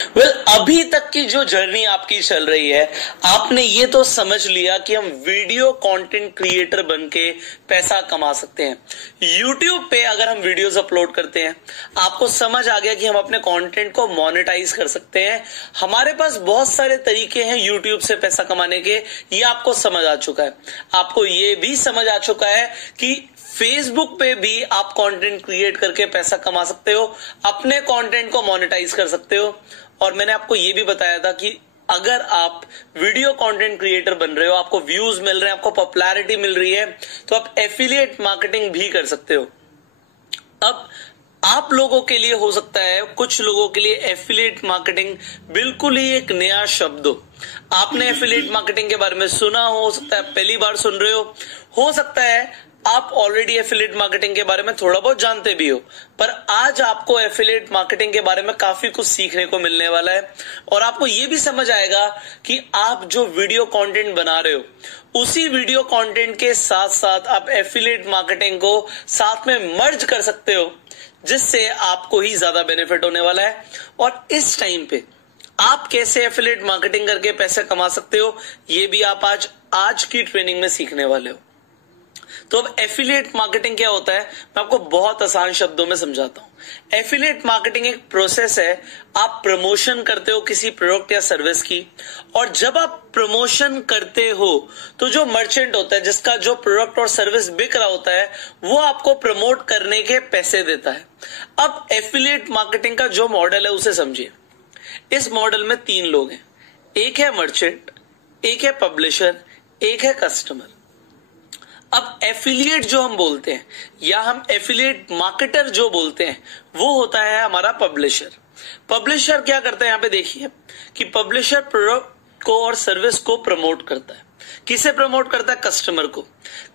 अभी तक की जो जर्नी आपकी चल रही है, आपने ये तो समझ लिया कि हम वीडियो कंटेंट क्रिएटर बनके पैसा कमा सकते हैं। YouTube पे अगर हम वीडियोस अपलोड करते हैं, आपको समझ आ गया कि हम अपने कंटेंट को मोनेटाइज कर सकते हैं। हमारे पास बहुत सारे तरीके हैं YouTube से पैसा कमाने के, ये आपको समझ आ चुका है। आपको ये भी समझ आ चुका है कि फेसबुक पे भी आप कंटेंट क्रिएट करके पैसा कमा सकते हो, अपने कंटेंट को मोनेटाइज कर सकते हो। और मैंने आपको ये भी बताया था कि अगर आप वीडियो कंटेंट क्रिएटर बन रहे हो, आपको व्यूज मिल रहे हैं, आपको पॉपुलैरिटी मिल रही है, तो आप एफिलिएट मार्केटिंग भी कर सकते हो। अब आप लोगों के लिए हो सकता है, कुछ लोगों के लिए एफिलिएट मार्केटिंग बिल्कुल ही एक नया शब्द आपने एफिलिएट मार्केटिंग के बारे में सुना हो सकता है पहली बार सुन रहे हो सकता है आप ऑलरेडी एफिलिएट मार्केटिंग के बारे में थोड़ा बहुत जानते भी हो, पर आज आपको एफिलिएट मार्केटिंग के बारे में काफी कुछ सीखने को मिलने वाला है। और आपको यह भी समझ आएगा कि आप जो वीडियो कंटेंट बना रहे हो, उसी वीडियो कंटेंट के साथ साथ आप एफिलिएट मार्केटिंग को साथ में मर्ज कर सकते हो, जिससे आपको ही ज्यादा बेनिफिट होने वाला है। और इस टाइम पे आप कैसे एफिलिएट मार्केटिंग करके पैसे कमा सकते हो, ये भी आप आज की ट्रेनिंग में सीखने वाले हो। तो अब एफिलिएट मार्केटिंग क्या होता है, मैं आपको बहुत आसान शब्दों में समझाता हूं। एफिलिएट मार्केटिंग एक प्रोसेस है, आप प्रमोशन करते हो किसी प्रोडक्ट या सर्विस की, और जब आप प्रमोशन करते हो तो जो मर्चेंट होता है, जिसका जो प्रोडक्ट और सर्विस बिक रहा होता है, वो आपको प्रमोट करने के पैसे देता है। अब एफिलिएट मार्केटिंग का जो मॉडल है उसे समझिए। इस मॉडल में 3 लोग हैं, एक है मर्चेंट, एक है पब्लिशर, एक है कस्टमर। अब एफिलिएट जो हम बोलते हैं, या हम एफिलिएट मार्केटर जो बोलते हैं, वो होता है हमारा पब्लिशर। पब्लिशर क्या करता है, यहां पे देखिए कि पब्लिशर प्रोडक्ट को और सर्विस को प्रमोट करता है। किसे प्रमोट करता है? कस्टमर को।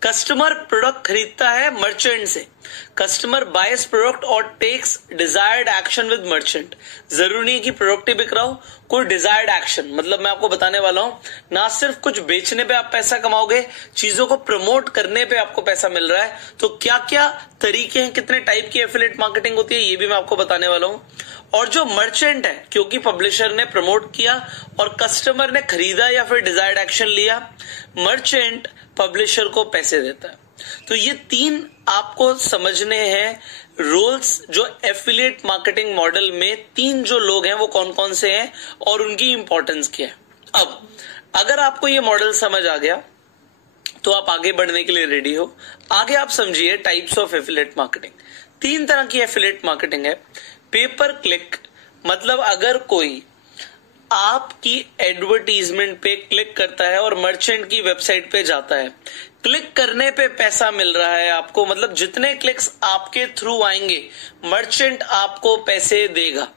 कस्टमर प्रोडक्ट खरीदता है मर्चेंट से। कस्टमर बायस प्रोडक्ट और takes desired action with merchant. जरूरी नहीं कि प्रोडक्ट ही बिक रहा हो, कोई डिजायर्ड एक्शन, मतलब मैं आपको बताने वाला हूं, ना सिर्फ कुछ बेचने पे आप पैसा कमाओगे, चीजों को प्रमोट करने पे आपको पैसा मिल रहा है। तो क्या क्या तरीके हैं, कितने टाइप की एफिलिएट मार्केटिंग होती है, ये भी मैं आपको बताने वाला हूं। और जो मर्चेंट है, क्योंकि पब्लिशर ने प्रमोट किया और कस्टमर ने खरीदा या फिर डिजायर्ड एक्शन लिया, मर्चेंट पब्लिशर को पैसे देता है। तो ये 3 आपको समझने हैं रोल्स, जो एफिलिएट मार्केटिंग मॉडल में 3 जो लोग हैं वो कौन कौन से हैं और उनकी इंपॉर्टेंस क्या है। अब अगर आपको ये मॉडल समझ आ गया तो आप आगे बढ़ने के लिए रेडी हो। आगे आप समझिए टाइप्स ऑफ एफिलिएट मार्केटिंग। 3 तरह की एफिलिएट मार्केटिंग है। पेपर क्लिक, मतलब अगर कोई आपकी एडवर्टीजमेंट पे क्लिक करता है और मर्चेंट की वेबसाइट पे जाता है, क्लिक करने पे पैसा मिल रहा है आपको, मतलब जितने क्लिक्स आपके थ्रू आएंगे मर्चेंट आपको पैसे देगा।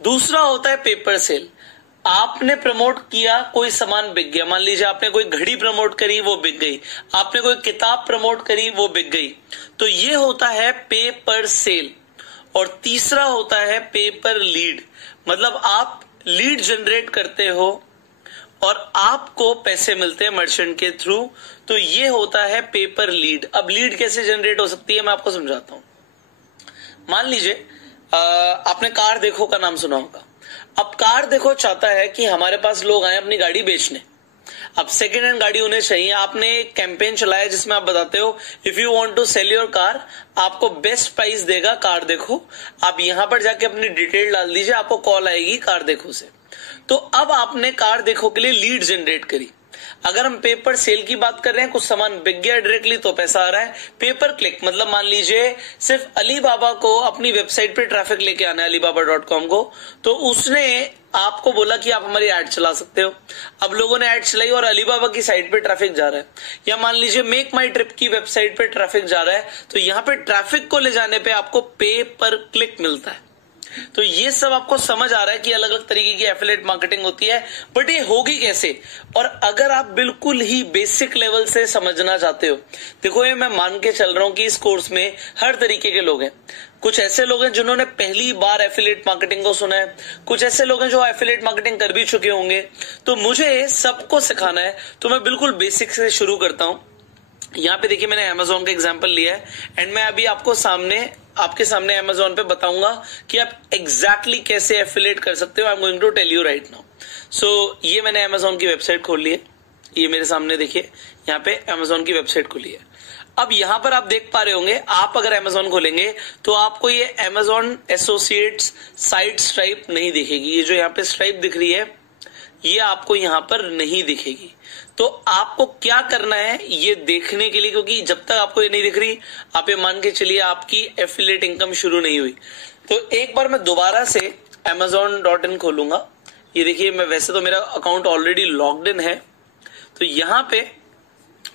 दूसरा होता है पेपर सेल। आपने प्रमोट किया, कोई सामान बिक गया, मान लीजिए आपने कोई घड़ी प्रमोट करी, वो बिक गई, आपने कोई किताब प्रमोट करी, वो बिक गई, तो ये होता है पेपर सेल। और तीसरा होता है पेपर लीड, मतलब आप लीड जनरेट करते हो और आपको पैसे मिलते हैं मर्चेंट के थ्रू, तो ये होता है पेपर लीड। अब लीड कैसे जनरेट हो सकती है, मैं आपको समझाता हूं। मान लीजिए आपने कार देखो का नाम सुना होगा। अब कार देखो चाहता है कि हमारे पास लोग आए अपनी गाड़ी बेचने। अब सेकेंड हैंड गाड़ी उन्हें चाहिए। आपने एक कैंपेन चलाया जिसमें आप बताते हो if you want to sell your car, आपको बेस्ट प्राइस देगा कार देखो। आप यहां पर जाके अपनी डिटेल डाल दीजिए, आपको कॉल आएगी कार देखो से। तो अब आपने कार देखो के लिए लीड जनरेट करी। अगर हम पेपर सेल की बात कर रहे हैं, कुछ सामान बिक गया डायरेक्टली तो पैसा आ रहा है। पेपर क्लिक मतलब मान लीजिए सिर्फ अलीबाबा को अपनी वेबसाइट पे ट्रैफिक लेके आना है, alibaba.com को, तो उसने आपको बोला कि आप हमारी ऐड चला सकते हो। अब लोगों ने ऐड चलाई और अलीबाबा की साइट पे ट्रैफिक जा रहा है, या मान लीजिए मेक माई ट्रिप की वेबसाइट पे ट्रैफिक जा रहा है, तो यहाँ पे ट्रैफिक को ले जाने पे आपको पे पर क्लिक मिलता है। तो ये सब आपको समझ आ रहा है कि अलग अलग तरीके की एफिलिएट मार्केटिंग होती है, बट ये होगी कैसे। और अगर आप बिल्कुल ही बेसिक लेवल से समझना चाहते हो, देखो ये मैं मान के चल रहा हूं कि इस कोर्स में हर तरीके के लोग हैं। कुछ ऐसे लोग हैं जिन्होंने पहली बार एफिलिएट मार्केटिंग को सुना है, कुछ ऐसे लोग हैं जो एफिलिएट मार्केटिंग कर भी चुके होंगे। तो मुझे सबको सिखाना है, तो मैं बिल्कुल बेसिक से शुरू करता हूं। यहाँ पे देखिए मैंने Amazon का एग्जांपल लिया है एंड मैं अभी आपके सामने Amazon पे बताऊंगा कि आप एग्जैक्टली कैसे एफिलिएट कर सकते हो। I am going to tell you right now. So ये मैंने Amazon की वेबसाइट खोल ली है, ये मेरे सामने देखिए यहाँ पे Amazon की वेबसाइट खुली है। अब यहां पर आप देख पा रहे होंगे, आप अगर Amazon खोलेंगे तो आपको ये Amazon एसोसिएट्स साइट स्ट्राइप नहीं दिखेगी। ये जो यहाँ पे स्ट्राइप दिख रही है ये आपको यहां पर नहीं दिखेगी। तो आपको क्या करना है ये देखने के लिए, क्योंकि जब तक आपको ये नहीं दिख रही आप ये मान के चलिए आपकी एफिलिएट इनकम शुरू नहीं हुई। तो एक बार मैं दोबारा से amazon.in खोलूंगा। ये देखिए मैं वैसे तो मेरा अकाउंट ऑलरेडी लॉग्ड इन है, तो यहां पे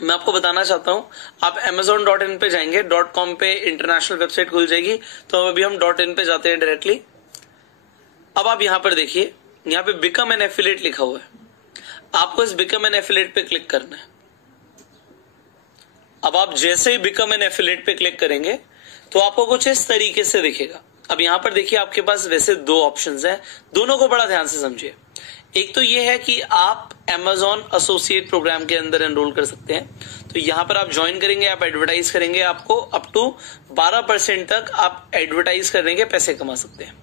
मैं आपको बताना चाहता हूं, आप amazon.in पे जाएंगे, .com पे इंटरनेशनल वेबसाइट खुल जाएगी। तो अभी हम .in पे जाते हैं डायरेक्टली। अब आप यहां पर देखिए, यहां पे बिकम एन एफिलिएट लिखा हुआ है, आपको इस बिकम एन एफिलिएट पे क्लिक करना है। अब आप जैसे ही बिकम एन एफिलिएट पे क्लिक करेंगे तो आपको कुछ इस तरीके से दिखेगा। अब यहां पर देखिए आपके पास वैसे दो ऑप्शंस हैं, दोनों को बड़ा ध्यान से समझिए। एक तो ये है कि आप Amazon एसोसिएट प्रोग्राम के अंदर एनरोल कर सकते हैं। तो यहां पर आप ज्वाइन करेंगे, आप एडवर्टाइज करेंगे, आपको अप टू 12% तक आप एडवर्टाइज करने के पैसे कमा सकते हैं।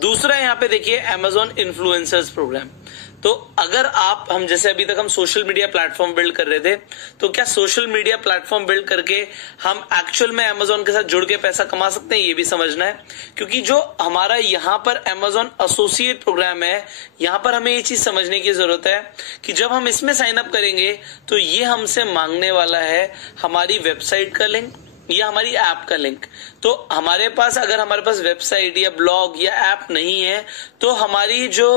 दूसरा यहाँ पे देखिए Amazon इन्फ्लुएंसर्स प्रोग्राम। तो अगर हम जैसे अभी तक हम सोशल मीडिया प्लेटफॉर्म बिल्ड कर रहे थे, तो क्या सोशल मीडिया प्लेटफॉर्म बिल्ड करके हम एक्चुअल में Amazon के साथ जुड़ के पैसा कमा सकते हैं, ये भी समझना है। क्योंकि जो हमारा यहाँ पर Amazon एसोसिएट प्रोग्राम है, यहाँ पर हमें ये चीज समझने की जरूरत है कि जब हम इसमें साइन अप करेंगे तो ये हमसे मांगने वाला है हमारी वेबसाइट का लिंक या हमारी ऐप का लिंक। तो हमारे पास अगर हमारे पास वेबसाइट या ब्लॉग या ऐप नहीं है तो हमारी जो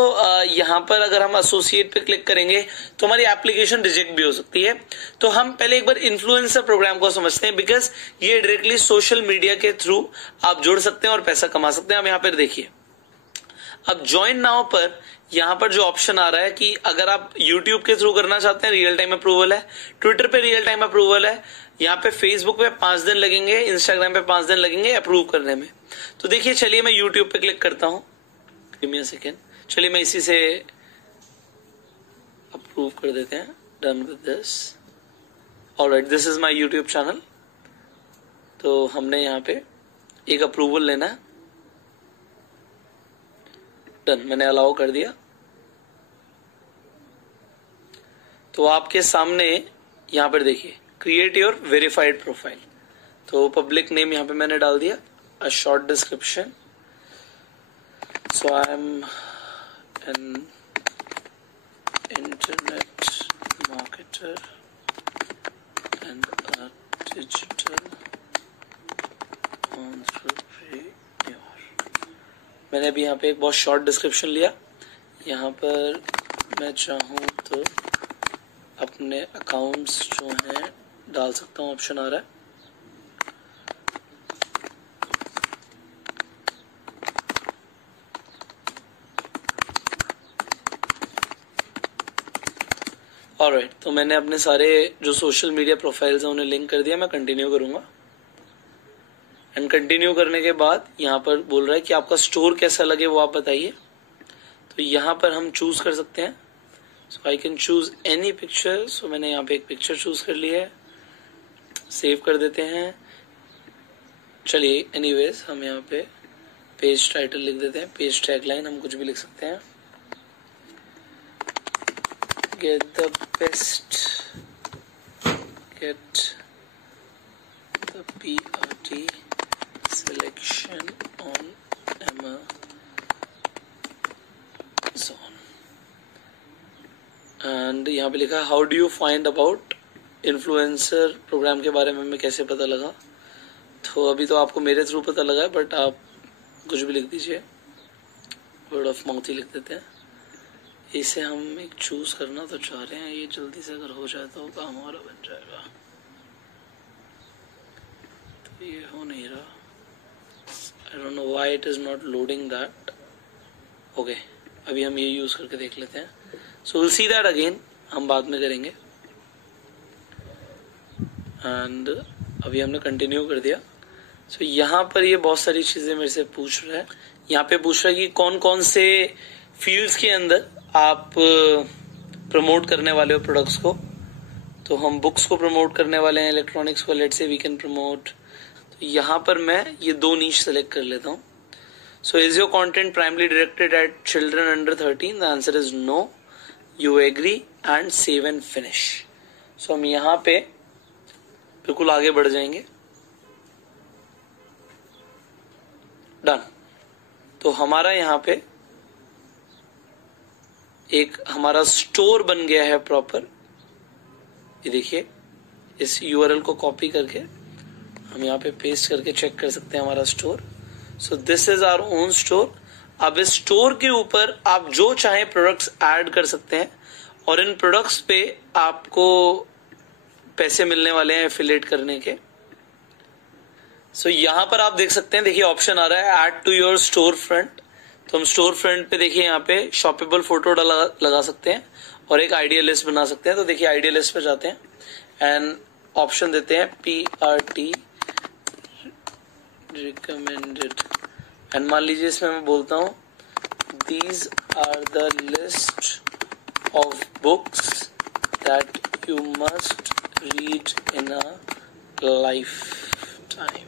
यहाँ पर अगर हम एसोसिएट पे क्लिक करेंगे तो हमारी एप्लीकेशन रिजेक्ट भी हो सकती है। तो हम पहले एक बार इन्फ्लुएंसर प्रोग्राम को समझते हैं, बिकॉज ये डायरेक्टली सोशल मीडिया के थ्रू आप जुड़ सकते हैं और पैसा कमा सकते हैं। आप यहाँ पर देखिए, अब ज्वाइन नाउ पर यहाँ पर जो ऑप्शन आ रहा है कि अगर आप YouTube के थ्रू करना चाहते हैं रियल टाइम अप्रूवल है, ट्विटर पे रियल टाइम अप्रूवल है, यहाँ पे फेसबुक पे 5 दिन लगेंगे, इंस्टाग्राम पे 5 दिन लगेंगे अप्रूव करने में। तो देखिए चलिए मैं YouTube पे क्लिक करता हूँ, गिव मी अ सेकेंड। चलिए मैं इसी से अप्रूव कर देते हैं, done with this. Alright, this is my YouTube channel. तो हमने यहाँ पे एक अप्रूवल लेना है, डन, मैंने अलाउ कर दिया। तो आपके सामने यहां पर देखिए क्रिएट योर वेरीफाइड प्रोफाइल। तो पब्लिक नेम यहां पे मैंने डाल दिया, a short description. So I am an internet marketer and a digital entrepreneur. मैंने अभी यहाँ पे एक बहुत शॉर्ट डिस्क्रिप्शन लिया। यहाँ पर मैं चाहूँ तो अपने अकाउंट्स जो हैं डाल सकता हूँ, ऑप्शन आ रहा है। ऑलराइट, तो मैंने अपने सारे जो सोशल मीडिया प्रोफाइल्स हैं उन्हें लिंक कर दिया। मैं कंटिन्यू करूंगा एंड कंटिन्यू करने के बाद यहाँ पर बोल रहा है कि आपका स्टोर कैसा लगे वो आप बताइए। तो यहाँ पर हम चूज कर सकते हैं, so I can choose any picture. So मैंने यहाँ पे एक पिक्चर चूज कर ली है, सेव कर देते हैं। चलिए एनीवेज हम यहाँ पे पेज टाइटल लिख देते हैं, पेज टैगलाइन हम कुछ भी लिख सकते हैं। Get the best, get the PRT selection on Amazon। And यहाँ पे लिखा how do you find about influencer program के बारे में हमें कैसे पता लगा। तो अभी तो आपको मेरे थ्रू पता लगा है, बट आप कुछ भी लिख दीजिए, वर्ड ऑफ माउथ ही लिख देते हैं। इसे हम एक चूज करना तो चाह रहे हैं, ये जल्दी से अगर हो जाए तो काम हमारा बन जाएगा। तो ये हो नहीं रहा, I don't know why it is not loading that. Okay, अभी हम ये यूज करके देख लेते हैं। So we'll see that again, हम बाद में करेंगे। एंड अभी हमने कंटिन्यू कर दिया। So यहाँ पर ये बहुत सारी चीजें मेरे से पूछ रहा है। यहाँ पे पूछ रहा है कि कौन कौन से फील्ड्स के अंदर आप प्रमोट करने वाले हो प्रोडक्ट्स को। तो हम बुक्स को प्रमोट करने वाले हैं, इलेक्ट्रॉनिक्स को लेट से वी कैन प्रमोट। तो यहाँ पर मैं ये 2 नीश सेलेक्ट कर लेता हूँ। So is your content primary directed at children under 13? The answer is no. You agree and save and finish. So हम यहाँ पे बिल्कुल आगे बढ़ जाएंगे। डन। तो हमारा यहाँ पे एक हमारा स्टोर बन गया है प्रॉपर। ये देखिए, इस यूआरएल को कॉपी करके हम यहाँ पे पेस्ट करके चेक कर सकते हैं हमारा store. So this is our own store. अब इस स्टोर के ऊपर आप जो चाहे प्रोडक्ट्स ऐड कर सकते हैं और इन प्रोडक्ट्स पे आपको पैसे मिलने वाले हैं एफिलिएट करने के। सो यहां पर आप देख सकते हैं, देखिए ऑप्शन आ रहा है add to your store front. तो हम स्टोर फ्रंट पे देखिए यहाँ पे शॉपेबल फोटो लगा सकते हैं और एक आइडिया लिस्ट बना सकते हैं। तो देखिए आइडिया लिस्ट पे जाते हैं एंड ऑप्शन देते हैं PRT रिकमेंडेड एंड मान लीजिए इसमें मैं बोलता हूं these are the list of books that you must read in a life time.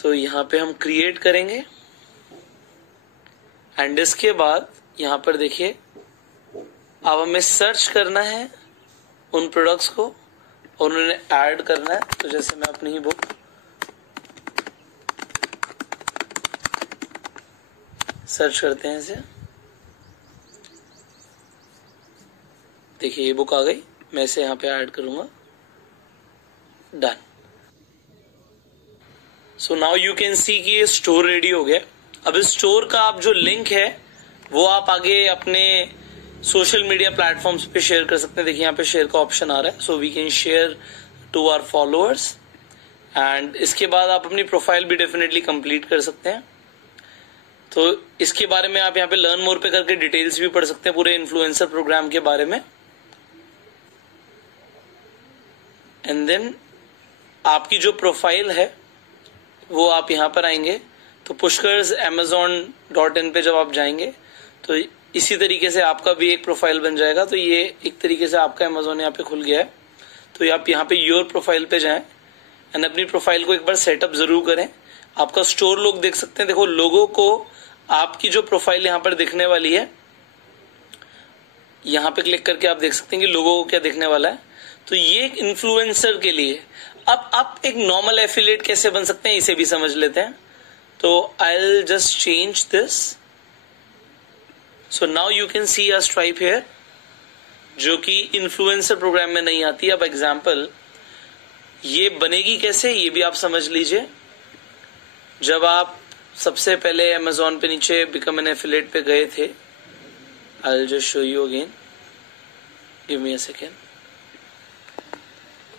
तो यहां पे हम क्रिएट करेंगे एंड इसके बाद यहां पर देखिए अब हमें सर्च करना है उन प्रोडक्ट्स को और उन्हें ऐड करना है। तो जैसे मैं अपनी ही बुक सर्च करते हैं, इसे देखिए ये बुक आ गई, मैं इसे यहां पे ऐड करूंगा। Done. So now you can see कि ये स्टोर रेडी हो गया। अब इस स्टोर का आप जो लिंक है वो आप आगे अपने सोशल मीडिया प्लेटफॉर्म्स पे शेयर कर सकते हैं। देखिए यहाँ पे शेयर का ऑप्शन आ रहा है। So we can share to our followers and इसके बाद आप अपनी प्रोफाइल भी डेफिनेटली कंप्लीट कर सकते हैं। तो इसके बारे में आप यहाँ पे लर्न मोर पे करके डिटेल्स भी पढ़ सकते हैं पूरे इन्फ्लुएंसर प्रोग्राम के बारे में। एंड देन आपकी जो प्रोफाइल है वो आप यहाँ पर आएंगे तो पुष्कर्स amazon.in पे जब आप जाएंगे तो इसी तरीके से आपका भी एक प्रोफाइल बन जाएगा। तो ये एक तरीके से आपका अमेजोन यहाँ पे खुल गया है। तो आप यहाँ पे योर प्रोफाइल पे जाएं एंड अपनी प्रोफाइल को एक बार सेटअप जरूर करें। आपका स्टोर लोग देख सकते हैं, देखो लोगों को आपकी जो प्रोफाइल यहाँ पर दिखने वाली है, यहाँ पे क्लिक करके आप देख सकते हैं कि लोगों को क्या दिखने वाला है। तो ये एक इन्फ्लुएंसर के लिए। अब आप एक नॉर्मल एफिलिएट कैसे बन सकते हैं इसे भी समझ लेते हैं। तो I'll just change this. So now you can see a stripe here, जो कि इन्फ्लुएंसर प्रोग्राम में नहीं आती। अब एग्जाम्पल ये बनेगी कैसे ये भी आप समझ लीजिए। जब आप सबसे पहले Amazon पे नीचे बिकम एन एफिलिएट पे गए थे, I'll just show you again. Give me a second.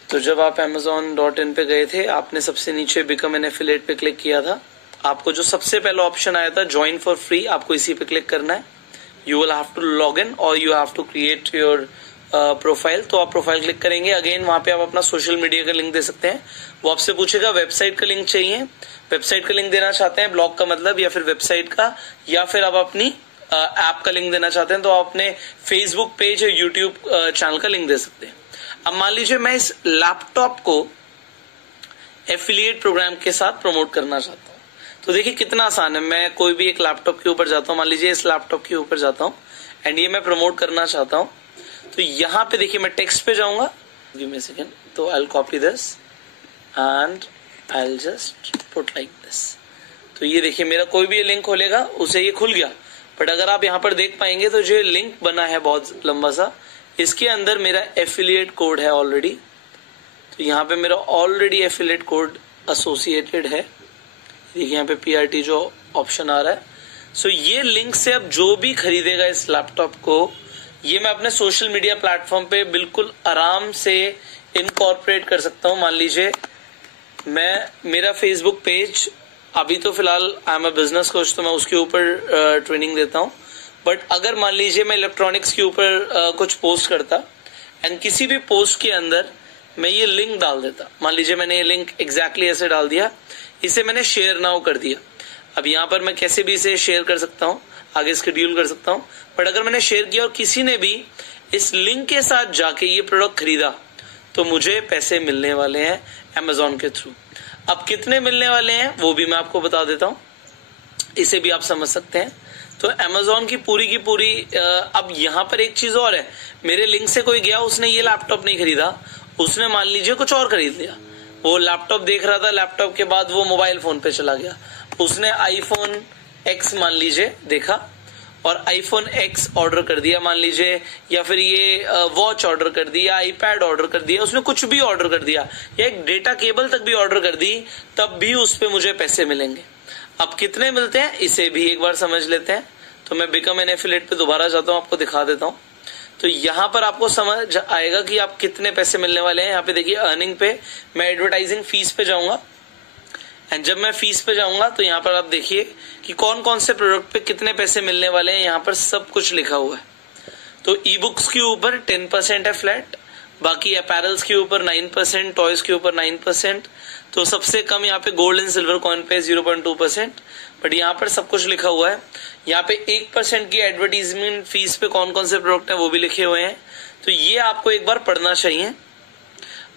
तो जब आप amazon.in पे गए थे, आपने सबसे नीचे बिकम एन एफिलिएट पे क्लिक किया था। आपको जो सबसे पहला ऑप्शन आया था ज्वाइन फॉर फ्री, आपको इसी पे क्लिक करना है। You will have to log in और you have to create your profile. तो आप प्रोफाइल क्लिक करेंगे, अगेन वहां पे आप अपना सोशल मीडिया का लिंक दे सकते हैं। वो आपसे पूछेगा वेबसाइट का लिंक चाहिए, वेबसाइट का लिंक देना चाहते हैं, ब्लॉग का मतलब, या फिर वेबसाइट का, या फिर आप अपनी ऐप का लिंक देना चाहते हैं तो आप अपने फेसबुक पेज या यूट्यूब चैनल का लिंक दे सकते हैं। अब मान लीजिए मैं इस लैपटॉप को एफिलिएट प्रोग्राम के साथ प्रमोट करना चाहता हूं। तो देखिए कितना आसान है। मैं कोई भी एक लैपटॉप के ऊपर जाता हूं, मान लीजिए इस लैपटॉप के ऊपर जाता हूं एंड ये मैं प्रमोट करना चाहता हूं। तो यहां पे देखिए मैं टेक्स्ट पे जाऊंगा, गिव मी अ सेकंड। तो I will copy this and I will just put like this. तो ये देखिए मेरा कोई भी लिंक खोलेगा उसे ये खुल गया। बट अगर आप यहाँ पर देख पाएंगे तो जो लिंक बना है बहुत लंबा सा, इसके अंदर मेरा एफिलिएट कोड है ऑलरेडी। तो यहाँ पे मेरा ऑलरेडी एफिलिएट कोड एसोसिएटेड है। देखिए यहाँ पे PRT जो ऑप्शन आ रहा है। सो ये लिंक से अब जो भी खरीदेगा इस लैपटॉप को, ये मैं अपने सोशल मीडिया प्लेटफॉर्म पे बिल्कुल आराम से इनकॉर्पोरेट कर सकता हूँ। मान लीजिए मैं मेरा फेसबुक पेज, अभी तो फिलहाल I am a business coach तो मैं उसके ऊपर ट्रेनिंग देता हूँ। बट अगर मान लीजिए मैं इलेक्ट्रॉनिक्स के ऊपर कुछ पोस्ट करता एंड किसी भी पोस्ट के अंदर मैं ये लिंक डाल देता, मान लीजिए मैंने ये लिंक एग्जैक्टली ऐसे डाल दिया, इसे मैंने शेयर नाउ कर दिया। अब यहाँ पर मैं कैसे भी इसे शेयर कर सकता हूँ, आगे शेड्यूल कर सकता हूँ। बट अगर मैंने शेयर किया और किसी ने भी इस लिंक के साथ जाके ये प्रोडक्ट खरीदा तो मुझे पैसे मिलने वाले हैं Amazon के थ्रू। अब कितने मिलने वाले हैं वो भी मैं आपको बता देता हूं, इसे भी आप समझ सकते हैं। तो Amazon की पूरी अब यहां पर एक चीज और है, मेरे लिंक से कोई गया, उसने ये लैपटॉप नहीं खरीदा, उसने मान लीजिए कुछ और खरीद लिया। वो लैपटॉप देख रहा था, लैपटॉप के बाद वो मोबाइल फोन पे चला गया, उसने iPhone X मान लीजिए देखा और iPhone X ऑर्डर कर दिया मान लीजिए, या फिर ये वॉच ऑर्डर कर दी, या iPad ऑर्डर कर दिया, उसने कुछ भी ऑर्डर कर दिया, या एक डेटा केबल तक भी ऑर्डर कर दी, तब भी उस पे मुझे पैसे मिलेंगे। अब कितने मिलते हैं इसे भी एक बार समझ लेते हैं। तो मैं बिकम एन एफिलिएट पे दोबारा जाता हूं, आपको दिखा देता हूं। तो यहां पर आपको समझ आएगा कि आप कितने पैसे मिलने वाले हैं। यहाँ पे देखिए अर्निंग पे मैं एडवर्टाइजिंग फीस पे जाऊंगा, एंड जब मैं फीस पे जाऊंगा तो यहाँ पर आप देखिए कि कौन कौन से प्रोडक्ट पे कितने पैसे मिलने वाले हैं, यहाँ पर सब कुछ लिखा हुआ है। तो ई बुक्स के ऊपर 10% है फ्लैट, बाकी अपैरल्स के ऊपर 9%, टॉयज के ऊपर 9%, तो सबसे कम यहाँ पे गोल्ड एंड सिल्वर कॉइन पे 0.2%, बट यहाँ पर सब कुछ लिखा हुआ है। यहाँ पे 1% की एडवर्टीजमेंट फीस पे कौन कौन से प्रोडक्ट है वो भी लिखे हुए हैं। तो ये आपको एक बार पढ़ना चाहिए।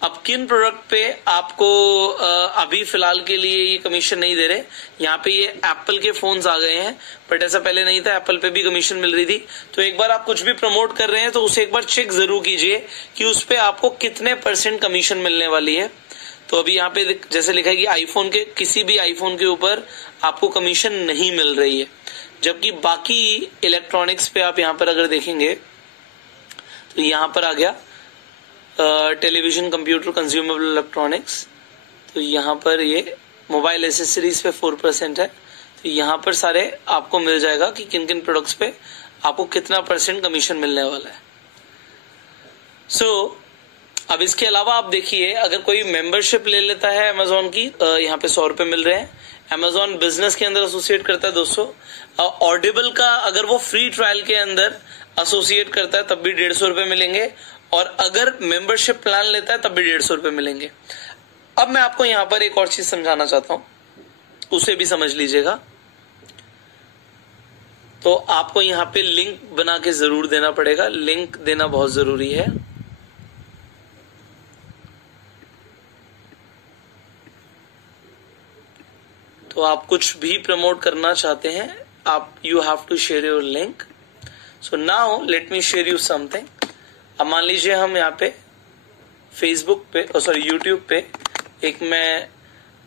अब किन प्रोडक्ट पे आपको अभी फिलहाल के लिए ये कमीशन नहीं दे रहे, यहाँ पे ये एप्पल के फोन्स आ गए हैं, बट ऐसा पहले नहीं था, एप्पल पे भी कमीशन मिल रही थी। तो एक बार आप कुछ भी प्रमोट कर रहे हैं तो उसे एक बार चेक जरूर कीजिए कि उस पे आपको कितने % कमीशन मिलने वाली है। तो अभी यहाँ पे जैसे लिखा है कि आईफोन के किसी भी आईफोन के ऊपर आपको कमीशन नहीं मिल रही है, जबकि बाकी इलेक्ट्रॉनिक्स पे आप यहाँ पर अगर देखेंगे तो यहाँ पर आ गया टेलीविजन, कंप्यूटर, कंज्यूमेबल इलेक्ट्रॉनिक्स, तो यहाँ पर ये मोबाइल एसेसरीज पे 4% है। तो यहाँ पर सारे आपको मिल जाएगा कि किन किन प्रोडक्ट्स पे आपको कितना % कमीशन मिलने वाला है। अब इसके अलावा आप देखिए अगर कोई मेंबरशिप ले लेता है अमेजोन की, यहाँ पे 100 रुपए मिल रहे हैं। अमेजोन बिजनेस के अंदर एसोसिएट करता है 200। ऑडिबल का अगर वो फ्री ट्रायल के अंदर एसोसिएट करता है तब भी 150 रुपए मिलेंगे, और अगर मेंबरशिप प्लान लेता है तब भी 150 रुपए मिलेंगे। अब मैं आपको यहां पर एक और चीज समझाना चाहता हूं, उसे भी समझ लीजिएगा। तो आपको यहां पे लिंक बना के जरूर देना पड़ेगा, लिंक देना बहुत जरूरी है। तो आप कुछ भी प्रमोट करना चाहते हैं, आप you have to share your link. So now let me share you something. अब मान लीजिए हम यहाँ पे फेसबुक पे यूट्यूब पे एक मैं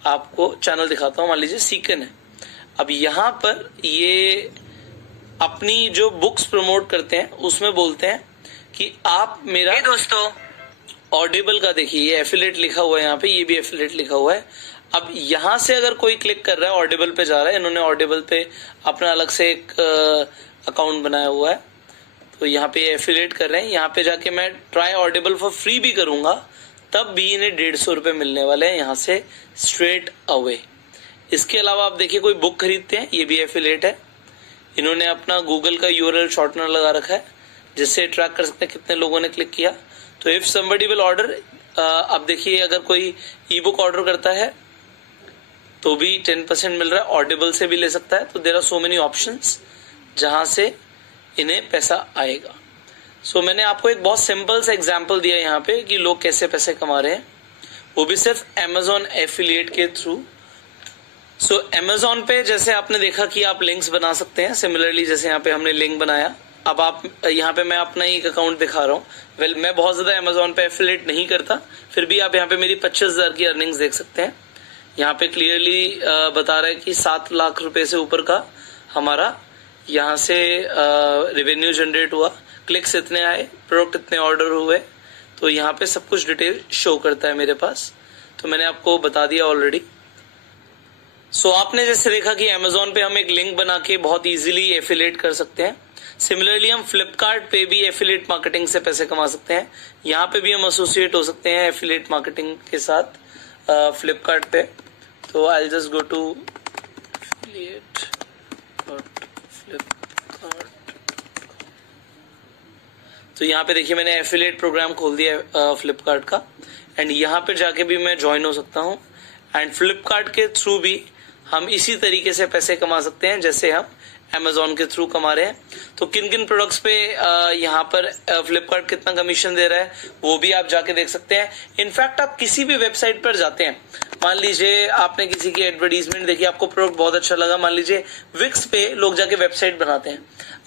आपको चैनल दिखाता हूं, मान लीजिए सीकन है। अब यहाँ पर ये अपनी जो बुक्स प्रमोट करते हैं उसमें बोलते हैं कि आप मेरा दोस्तों ऑडिबल का देखिए ये एफिलिएट लिखा हुआ है, यहाँ पे ये भी एफिलिएट लिखा हुआ है। अब यहां से अगर कोई क्लिक कर रहा है ऑडिबल पे जा रहा है, इन्होंने ऑडिबल पे अपना अलग से एक अकाउंट बनाया हुआ है, तो यहाँ पे एफिलिएट कर रहे हैं। यहाँ पे जाके मैं ट्राई ऑडिबल फॉर फ्री भी करूंगा तब भी इन्हें 150 रुपए मिलने वाले हैं यहाँ से स्ट्रेट अवे। इसके अलावा आप देखिए कोई बुक खरीदते हैं, ये भी एफिलिएट है। इन्होंने अपना गूगल का यूआरएल शॉर्टनर लगा रखा है जिससे ट्रैक कर सकते हैं कितने लोगों ने क्लिक किया। तो इफ समबडी विल ऑर्डर, अब देखिए अगर कोई ई बुक ऑर्डर करता है तो भी 10% मिल रहा है, ऑडिबल से भी ले सकता है। तो there are so many options जहां से इन्हें पैसा आएगा। मैंने आपको एक बहुत सिंपल सा एग्जांपल दिया यहाँ पे कि लोग कैसे पैसे कमा रहे हैं, वो भी सिर्फ Amazon एफिलिएट के थ्रू। Amazon पे जैसे आपने देखा कि आप लिंक्स बना सकते हैं, सिमिलरली जैसे यहाँ पे हमने लिंक बनाया। अब आप यहाँ पे मैं अपना एक अकाउंट दिखा रहा हूँ। मैं बहुत ज्यादा Amazon पे एफिलिएट नहीं करता, फिर भी आप यहाँ पे मेरी 25,000 की अर्निंग्स देख सकते हैं। यहाँ पे क्लियरली बता रहा है कि 7 लाख रुपए से ऊपर का हमारा यहाँ से रेवेन्यू जनरेट हुआ, क्लिक्स इतने आए, प्रोडक्ट इतने ऑर्डर हुए, तो यहाँ पे सब कुछ डिटेल शो करता है मेरे पास। तो मैंने आपको बता दिया ऑलरेडी। आपने जैसे देखा कि Amazon पे हम एक लिंक बना के बहुत इजीली एफिलिएट कर सकते हैं। सिमिलरली हम फ्लिपकार्ट पे भी एफिलिएट मार्केटिंग से पैसे कमा सकते हैं। यहाँ पे भी हम एसोसिएट हो सकते हैं एफिलिएट मार्केटिंग के साथ फ्लिपकार्ट पे। तो I just go to affiliate Flipkart. तो यहाँ पे देखिए मैंने एफिलिएट प्रोग्राम खोल दिया फ्लिपकार्ट का, एंड यहाँ पे जाके भी मैं ज्वाइन हो सकता हूँ। एंड फ्लिपकार्ट के थ्रू भी हम इसी तरीके से पैसे कमा सकते हैं जैसे हम Amazon के थ्रू कमा रहे हैं। तो किन किन प्रोडक्ट्स पे यहाँ पर फ्लिपकार्ट कितना कमीशन दे रहा है वो भी आप जाके देख सकते हैं। इनफैक्ट आप किसी भी वेबसाइट पर जाते हैं, मान लीजिए आपने किसी की एडवर्टीजमेंट देखी, आपको प्रोडक्ट बहुत अच्छा लगा, मान लीजिए विक्स पे लोग जाके वेबसाइट बनाते हैं,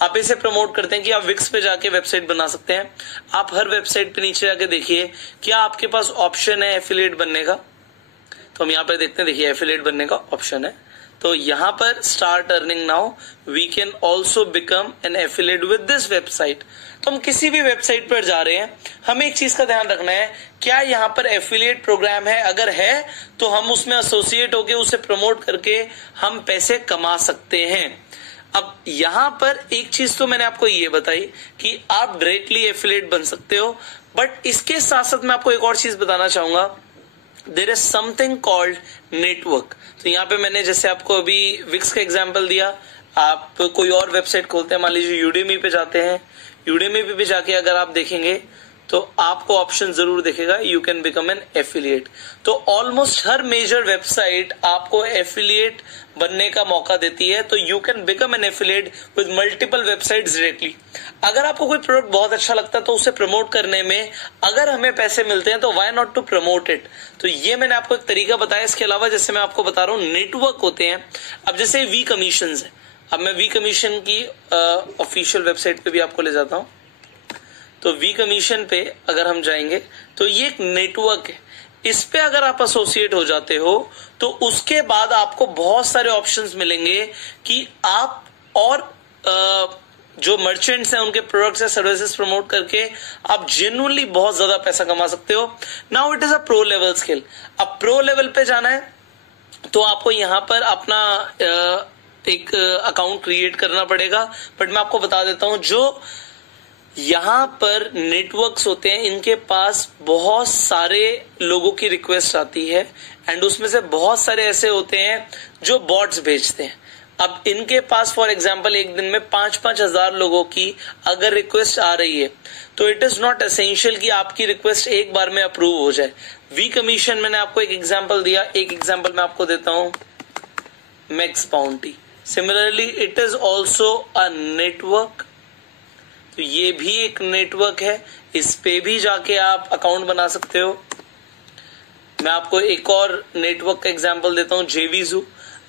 आप इसे प्रमोट करते हैं कि आप विक्स पे जाके वेबसाइट बना सकते हैं। आप हर वेबसाइट पे नीचे जाके देखिए क्या आपके पास ऑप्शन है एफिलिएट बनने का। तो हम यहाँ पर देखते हैं, देखिए एफिलिएट बनने का ऑप्शन है। तो यहाँ पर start earning now, we can also become an affiliate with this website. तो हम किसी भी वेबसाइट पर जा रहे हैं, हमें एक चीज का ध्यान रखना है, क्या यहाँ पर एफिलिएट प्रोग्राम है, अगर है तो हम उसमें एसोसिएट होके उसे प्रमोट करके हम पैसे कमा सकते हैं। अब यहाँ पर एक चीज तो मैंने आपको ये बताई कि आप डायरेक्टली एफिलिएट बन सकते हो, बट इसके साथ साथ मैं आपको एक और चीज बताना चाहूंगा, there is something called network. तो यहाँ पे मैंने जैसे आपको अभी विक्स का एग्जांपल दिया, आप कोई और वेबसाइट खोलते हैं, मान लीजिए यूडेमी पे जाते हैं, यूडेमी पे भी जाके अगर आप देखेंगे तो आपको ऑप्शन जरूर दिखेगा you can become an affiliate. तो ऑलमोस्ट हर मेजर वेबसाइट आपको एफिलिएट बनने का मौका देती है। तो you can become an affiliate with multiple websites directly. अगर आपको कोई प्रोडक्ट बहुत अच्छा लगता है तो उसे प्रमोट करने में अगर हमें पैसे मिलते हैं तो why not to promote it. तो ये मैंने आपको एक तरीका बताया। इसके अलावा जैसे मैं आपको बता रहा हूँ नेटवर्क होते हैं। अब जैसे वी कमीशन है, अब मैं वी कमीशन की ऑफिशियल वेबसाइट पे भी आपको ले जाता हूं। तो वी कमीशन पे अगर हम जाएंगे तो ये एक नेटवर्क है, इस पे अगर आप एसोसिएट हो जाते हो तो उसके बाद आपको बहुत सारे ऑप्शंस मिलेंगे कि आप और जो मर्चेंट्स हैं उनके प्रोडक्ट्स या सर्विसेज प्रमोट करके आप जेन्युइनली बहुत ज्यादा पैसा कमा सकते हो। Now it is a pro level skill. अब प्रो लेवल पे जाना है तो आपको यहाँ पर अपना एक अकाउंट क्रिएट करना पड़ेगा। बट मैं आपको बता देता हूं, जो यहाँ पर नेटवर्क्स होते हैं इनके पास बहुत सारे लोगों की रिक्वेस्ट आती है एंड उसमें से बहुत सारे ऐसे होते हैं जो बॉट्स भेजते हैं। अब इनके पास फॉर एग्जांपल एक दिन में 5-5 हजार लोगों की अगर रिक्वेस्ट आ रही है तो इट इज नॉट एसेंशियल कि आपकी रिक्वेस्ट एक बार में अप्रूव हो जाए। वी कमीशन मैंने आपको एक एग्जांपल दिया, एक एग्जांपल मैं आपको देता हूं, max bounty. Similarly it is also a network. तो ये भी एक नेटवर्क है, इस पे भी जाके आप अकाउंट बना सकते हो। मैं आपको एक और नेटवर्क का एग्जांपल देता हूं, जेवीजू।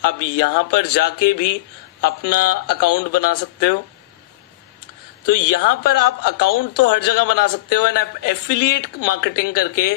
अब यहां पर जाके भी अपना अकाउंट बना सकते हो। तो यहां पर आप अकाउंट तो हर जगह बना सकते हो एंड आप एफिलिएट मार्केटिंग करके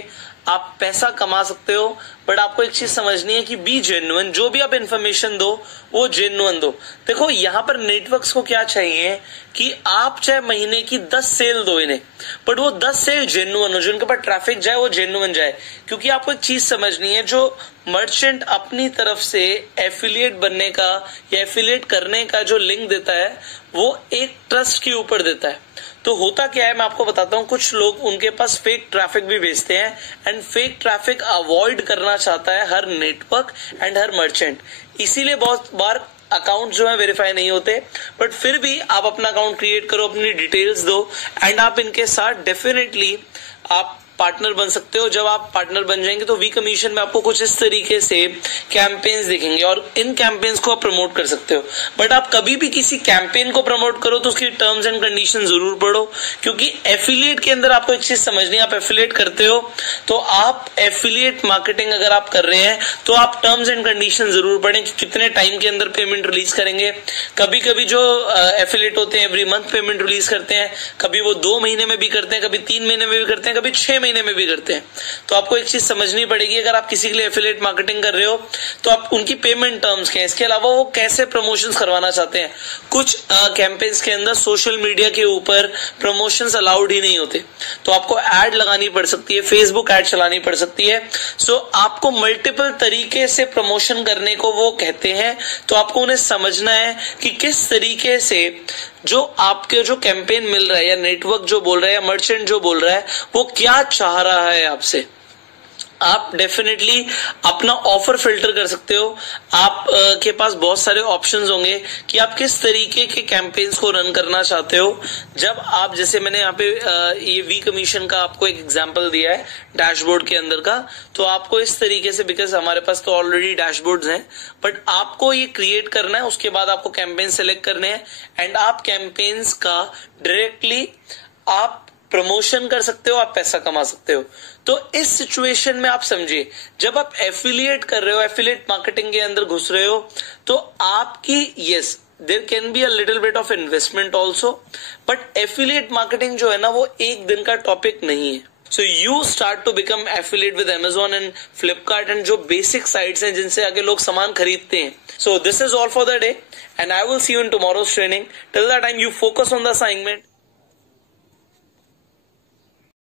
आप पैसा कमा सकते हो। बट आपको एक चीज समझनी है कि बी जेन्युइन, जो भी आप इंफॉर्मेशन दो वो जेन्युइन दो। देखो यहाँ पर नेटवर्क्स को क्या चाहिए कि आप चाहे महीने की 10 सेल दो इन्हें, बट वो 10 सेल जेन्युइन हो, जो उनके पास ट्रैफिक जाए वो जेन्युइन जाए। क्योंकि आपको एक चीज समझनी है, जो मर्चेंट अपनी तरफ से एफिलिएट बनने का या एफिलिएट करने का जो लिंक देता है वो एक ट्रस्ट के ऊपर देता है। तो होता क्या है मैं आपको बताता हूं, कुछ लोग उनके पास फेक ट्रैफिक भी भेजते हैं एंड फेक ट्रैफिक अवॉइड करना चाहता है हर नेटवर्क एंड हर मर्चेंट। इसीलिए बहुत बार अकाउंट जो है वेरीफाई नहीं होते। बट फिर भी आप अपना अकाउंट क्रिएट करो, अपनी डिटेल्स दो एंड आप इनके साथ डेफिनेटली आप पार्टनर बन सकते हो। जब आप पार्टनर बन जाएंगे तो वी कमीशन में आपको कुछ इस तरीके से कैंपेन्स दिखेंगे और इन कैंपेन्स को आप प्रमोट कर सकते हो। बट आप कभी भी किसी कैंपेन को प्रमोट करो तो उसकी टर्म्स एंड कंडीशन जरूर पढ़ो, क्योंकि एफिलिएट के अंदर आपको एक चीज समझनी है, आप एफिलिएट करते हो तो आप एफिलिएट मार्केटिंग अगर आप कर रहे हैं तो आप टर्म्स एंड कंडीशन जरूर पढ़ें कि कितने टाइम के अंदर पेमेंट रिलीज करेंगे। कभी कभी जो एफिलिएट होते हैं एवरी मंथ पेमेंट रिलीज करते हैं, कभी वो 2 महीने में भी करते हैं, कभी 3 महीने में भी करते हैं, कभी 6 महीने में भी करते हैं। तो आपको एक चीज समझनी पड़ेगी, अगर आप किसी के लिए एफिलिएट मार्केटिंग कर रहे हो तो आप उनकी पेमेंट टर्म्स क्या है, इसके अलावा वो कैसे प्रमोशंस करवाना चाहते हैं। कुछ कैंपेन्स के अंदर सोशल मीडिया के ऊपर प्रमोशंस अलाउड ही नहीं होते, तो आपको एड लगानी पड़ सकती है, फेसबुक एड चलानी पड़ सकती है। सो आपको मल्टीपल तरीके से प्रमोशन करने को वो कहते हैं। तो आपको उन्हें समझना है कि किस तरीके से जो आपके जो कैंपेन मिल रहा है या नेटवर्क जो बोल रहा है या मर्चेंट जो बोल रहा है वो क्या चाह रहा है आपसे। आप डेफिनेटली अपना ऑफर फिल्टर कर सकते हो। आप के पास बहुत सारे ऑप्शंस होंगे कि आप किस तरीके के कैंपेन्स को रन करना चाहते हो। जब आप, जैसे मैंने यहाँ पे ये वी कमीशन का आपको एक एग्जांपल दिया है डैशबोर्ड के अंदर का, तो आपको इस तरीके से, बिकॉज हमारे पास तो ऑलरेडी डैशबोर्ड्स हैं, बट आपको ये क्रिएट करना है। उसके बाद आपको कैंपेन सेलेक्ट करने हैं एंड आप कैंपेन्स का डायरेक्टली आप प्रमोशन कर सकते हो, आप पैसा कमा सकते हो। तो इस सिचुएशन में आप समझिए, जब आप एफिलिएट कर रहे हो, एफिलिएट मार्केटिंग के अंदर घुस रहे हो, तो आपकी yes there can be a little bit of investment also, but affiliate marketing जो है ना, वो एक दिन का टॉपिक नहीं है। So you start to become affiliate with Amazon and Flipkart and जो basic sites हैं जिनसे आगे लोग सामान खरीदते हैं। So this is all for the day and I will see you in tomorrow's training. Till that time you focus on the assignment.